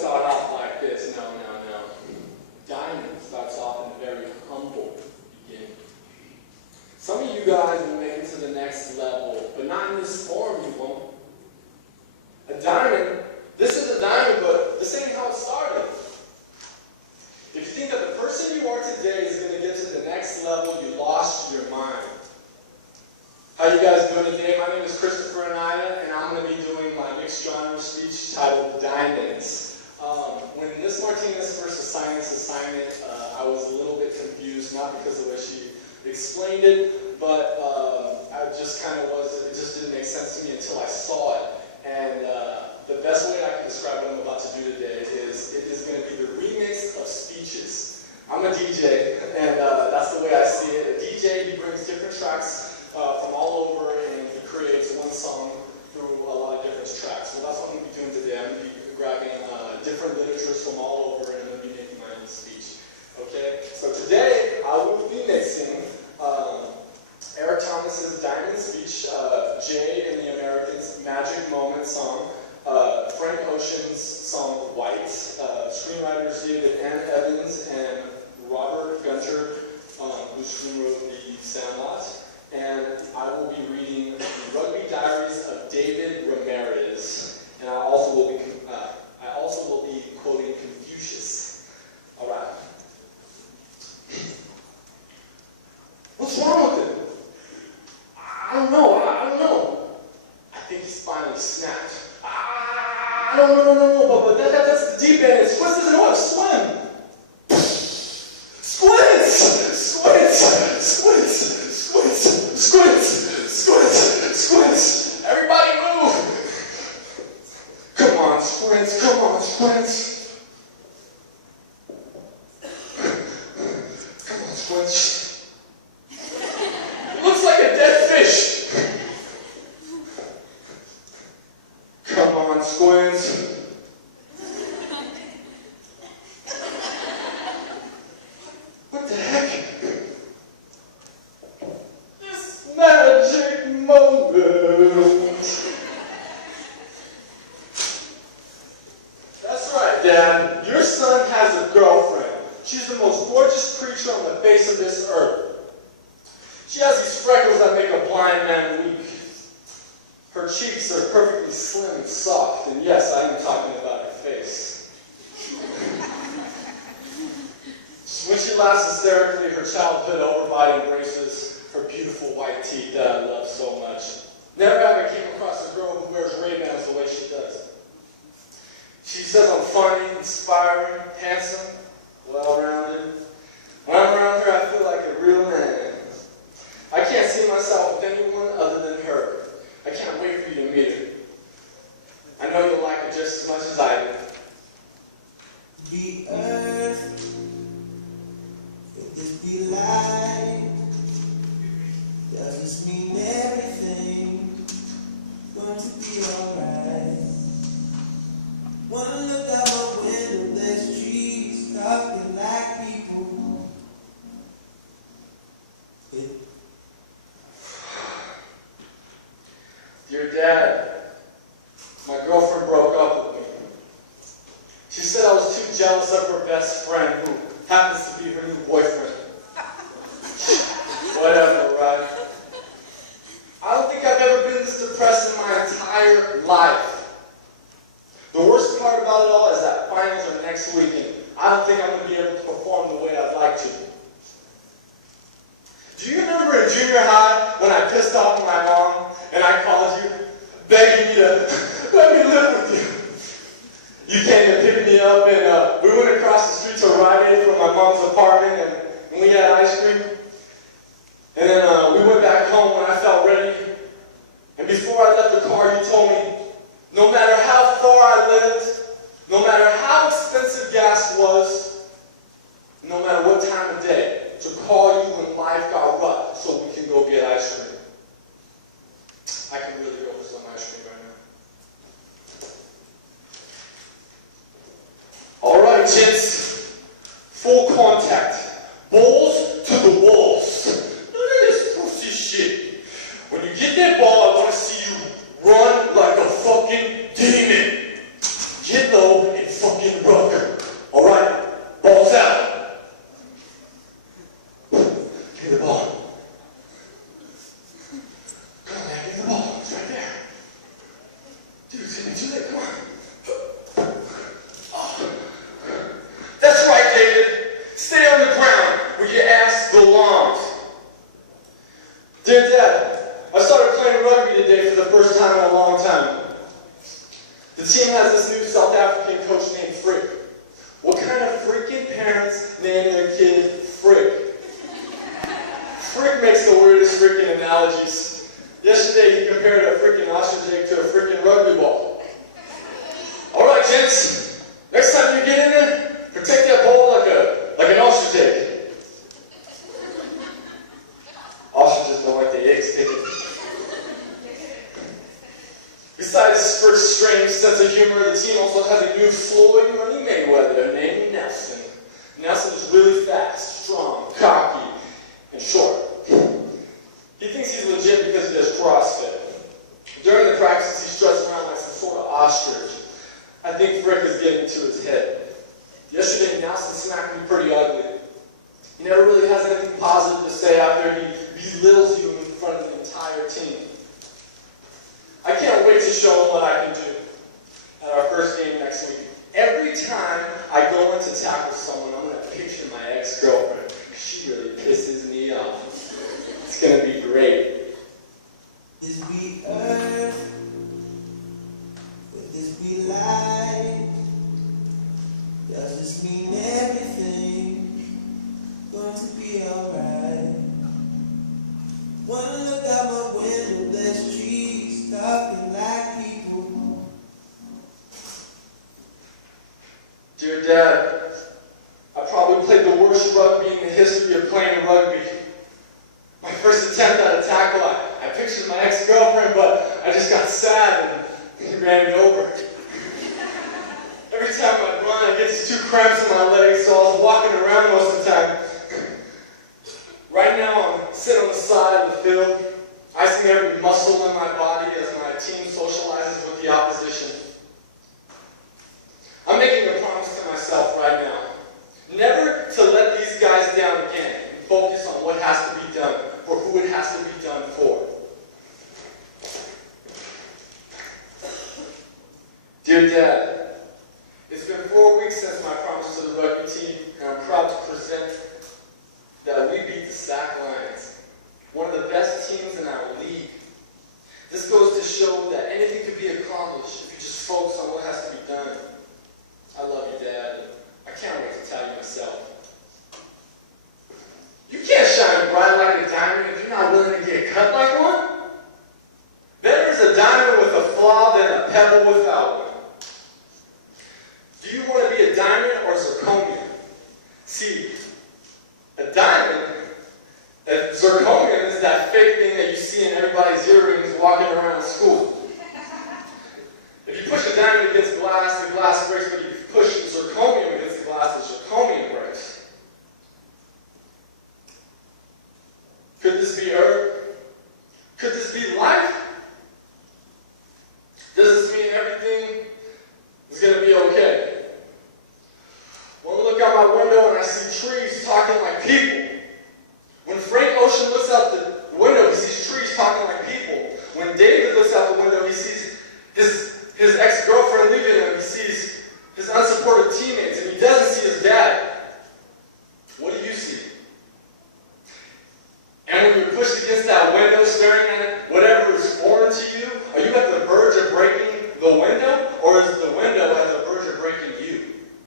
start off like this. No. Diamond starts off in a very humble beginning. Some of you guys will make it to the next level, but not in this form, you won't. A diamond, this is a diamond, but this ain't how it started. If you think that the person you are today is going to get to the next level, you lost your mind. How you guys doing today? My name is Anaya, and I'm going to be doing my mixed genre speech titled Diamonds. When Ms. Martinez first assigned this assignment, I was a little bit confused, not because of the way she explained it, but I just kind of was, it just didn't make sense to me until I saw it. And the best way I can describe what I'm about to do today is it is going to be the remix of speeches. I'm a DJ, and that's the way I see it. A DJ, he brings different tracks from all over, and he creates one song through a lot of different tracks. So that's what I'm going to be doing today. I'm going to be grabbing different literatures from all over, and I'm going to be making my own speech. Okay? So today, I will be mixing Eric Thomas's Diamond speech, Jay and the Americans' Magic Moment song, Frank Ocean's song White, screenwriters David N. Evans and Robert Gunter, who screenwrote The Sandlot, and I will be reading The Rugby Diaries of David Ramirez, and I also will be quoting Confucius. All right. What's wrong with him? I don't know. I think he's finally snapped. I don't know, but that's the deep end. Squints doesn't know how to swim. Squints. Everybody move. Come on, Squints. Looks like a dead fish. Come on, Squints. What the heck? This magic moment. That's right, Dad. Your son has a girlfriend. She's the most gorgeous creature on the face of this earth. She has these freckles that make a blind man weak. Her cheeks are perfectly slim and soft, and yes, I am talking about her face. When she laughs hysterically, her childhood overbody embraces her beautiful white teeth that I love so much. Never have I came across a girl who wears Ray-Bans the way she does. She says I'm funny, inspiring, handsome, well-rounded. When I'm around her, I feel like a real man. I can't see myself with anyone other than her. I can't wait for you to meet her. I know you'll like her just as much as I do. The earth, could this be light? Does this mean everything going to be alright? Wanna look out my window, there's trees talking like people. Dear Dad, my girlfriend broke up with me. She said I was too jealous of her best friend, who happens to be her new boyfriend. Whatever, right? I don't think I've ever been this depressed in my entire life. The worst part about it all is that finals are next week, and I don't think I'm going to be able to perform the way I'd like to. Do you remember in junior high when I pissed off my mom and I called you, begging you to let me live with you? You came to pick me up, and we went across the street to Rite Aid from my mom's apartment, and we had ice cream. And then we went back home when I felt ready. And before I left the car, you told me, no matter how far I lived, no matter how expensive gas was, no matter what time of day, to call you when life got rough so we can go get ice cream. I can really go for some ice cream right now. Alright, gents. Full contact. Balls to the walls. None of this pussy shit. When you get that ball, I want to see you run like a fucking demon. Get low and fucking today for the first time in a long time. The team has this new South African coach named Frick. What kind of freaking parents name their kid Frick? Frick makes the weirdest freaking analogies. Yesterday he compared a freaking ostrich egg to a freaking rugby ball. Alright, gents, next time you get in there, protect that ball like an ostrich egg. Ostriches don't like the eggs taken. Besides Frick's strange sense of humor, the team also has a new Floyd Money Mayweather named Nelson. Nelson is really fast, strong, cocky, and short. He thinks he's legit because he does CrossFit. During the practice, he struts around like some sort of ostrich. I think Frick is getting to his head. Yesterday, Nelson smacked me pretty ugly. He never really has anything positive to say after he belittles you in front of the entire team. I can't wait to show him what I can do at our first game next week. Every time I go in to tackle someone, I'm going to picture my ex-girlfriend. She really pisses me off. It's going to be great. This be earth, would this be light? Does this mean everything going to be alright? Wanna look out my window, there's trees talking like people. Dear Dad, I probably played the worst rugby in the history of playing rugby. My first attempt at a tackle, I pictured my ex-girlfriend, but I just got sad and he ran me over. Every time I run, I get these 2 cramps in my legs, so I was walking around most of the time. Right now, I'm sitting on the side of the field, icing every muscle in my body as my team socializes with the opposition. I'm making a promise to myself right now, never to let these guys down again and focus on what has to be done or who it has to be done for. Dear Dad, it's been 4 weeks since my promise to the rugby team, and I'm proud to present that we beat the Sac Lions, one of the best teams in our league. This goes to show that anything can be accomplished if you just focus on what has to be done. I love you, Dad. I can't wait to tell you myself. You can't shine bright like a diamond if you're not willing to get cut like one. Better is a diamond with a flaw than a pebble without one. Do you want to be a diamond or zirconia? See, a diamond, zirconia is that fake thing that you see in everybody's earrings walking around school. If you push a diamond against glass, the glass breaks, but if you push zirconia against the glass, the zirconia breaks. Could this be Earth? Could this be life? Does this mean everything is going to be okay? When I look out my window and I see trees talking like people. When Frank Ocean looks out the window, he sees trees talking like people. When David looks out the window, he sees his ex-girlfriend leaving him. He sees his unsupported teammates, and he doesn't see his dad. What do you see? And when you're pushed against that window, staring at it, whatever is foreign to you, are you at the verge of breaking the window? Or is